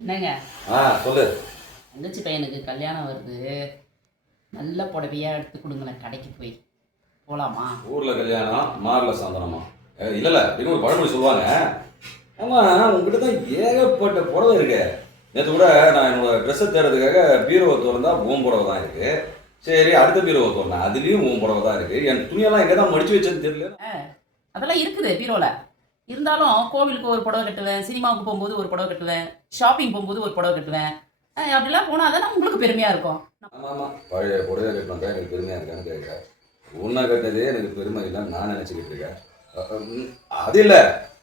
என்னங்க சொல்லு. தங்கச்சி பையனுக்கு கல்யாணம் வருது. நல்ல புடவையா எடுத்து கொடுங்களேன், கடைக்கு போய் போலாமா? ஊர்ல கல்யாணம் மார்ல சந்தனமா? இல்ல இன்னும் ஒரு பழமொழி சொல்லுவாங்க. ஆமா, உங்ககிட்ட தான் ஏகப்பட்ட புடவை இருக்கு. நேற்று கூட நான் என்னோட ட்ரெஸ்ஸை தேடுறதுக்காக பீரோவை திறந்தா ஓம் புடவை தான் இருக்கு. சரி, அடுத்த பீரோவை திறந்தேன், அதுலயும் ஓம் புடவை தான் இருக்கு. என் துணியெல்லாம் எங்க தான் மடிச்சு வச்சேன்னு தெரியல. அதெல்லாம் இருக்குது பீரோல. இருந்தாலும் கோவிலுக்கு ஒரு புடவை கட்டுவேன், சினிமாவுக்கு போகும்போது ஒரு புடவை கட்டுவேன், ஷாப்பிங் போகும்போது ஒரு புடவை கட்டுவேன். அப்படிலாம் போனால் தானே உங்களுக்கு பெருமையாக இருக்கும். ஆமா ஆமா, பழைய புடவை கட்டினா எனக்கு பெருமையா இருக்கான்னு கேட்க. உன்னை கட்டதே எனக்கு பெருமை இல்லைன்னு நான் நினைச்சுக்கிட்டு இருக்கேன். அது இல்ல,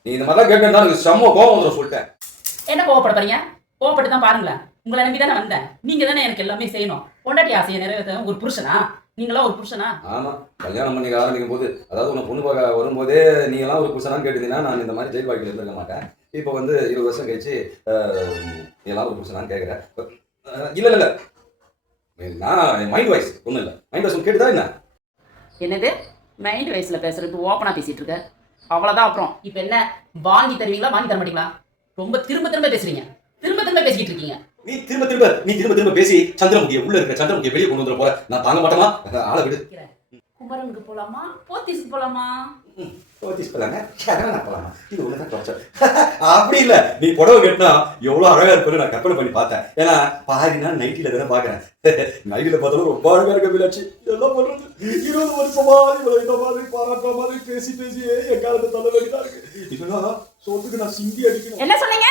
நீ இந்த மாதிரிலாம் கேட்டா எனக்கு செம்ம கோபம் வந்துடும் சொல்லிட்டேன். என்ன கோவப்பட போறீங்க? கோவப்பட்டு தான் பாருங்களேன். உங்களை நம்பி தானே வந்தேன். நீங்க தானே எனக்கு எல்லாமே செய்யணும். பொண்டாட்டி ஆசையை நிறைவேற்ற ஒரு புருஷனா? நீங்களா ஒரு புருஷனா? ஆமா, கல்யாணம் பண்ணிக்க ஆரம்பிக்கும் போது, அதாவது உன்னை பொண்ணு பார்க்க வரும்போதே நீ எல்லாம் ஒரு புருஷனான்னு கேட்டீங்கன்னா நான் இந்த மாதிரி ஜெயில் வாழ்க்கையில் இருந்திருக்க மாட்டேன். இப்போ வந்து 20 வருஷம் கழிச்சு நீ எல்லாம் ஒரு புருஷனான்னு கேட்குறேன். இல்ல இல்ல, நான் மைண்ட் வாய்ஸ் ஒன்றும் இல்லை, மைண்ட் வாய்ஸ் கேட்டுதா என்ன? என்னது மைண்ட் வயசுல பேசுறது? ஓப்பனா பேசிட்டு இருக்க, அவ்வளவுதான். அப்புறம் இப்போ என்ன, வாங்கி தருவீங்களா வாங்கி தர மாட்டீங்களா? ரொம்ப திரும்ப திரும்ப பேசுறீங்க, திரும்ப திரும்ப பேசிக்கிட்டு இருக்கீங்க. நீ திரும்ப திரும்ப பேசி சந்திரமுகியை உள்ள இருக்க சந்திரமுகியை வெளியே கொண்டு வந்துட போற. நான் தாங்க மாட்டேமா? ஆளை விடு. குமரனுக்கு போலாமா போத்தீஸ்க்கு போலாமா? போத்தீஸ் போலாங்க, போலாமா? இது ஒண்ணுதான் குறைச்சல். அப்படி இல்ல, நீ புடவை கட்டினா எவ்வளவு அழகா இருக்குன்னு நான் கற்பனை பண்ணி பார்த்தேன். ஏன்னா பாதி நான் நைட்டில தானே பாக்குறேன். நைட்டில பார்த்தாலும் ரொம்ப அழகா இருக்க மீனாட்சி. எல்லாம் பண்றது 20 வருஷமா இவ்வளவு இந்த மாதிரி பாராட்டுற மாதிரி பேசி பேசியே என் காலத்தை தள்ள வேண்டியதா இருக்கு. இதெல்லாம் சொல்றதுக்கு நான் சிந்தி அடிக்கணும். என்ன சொன்னீங்க?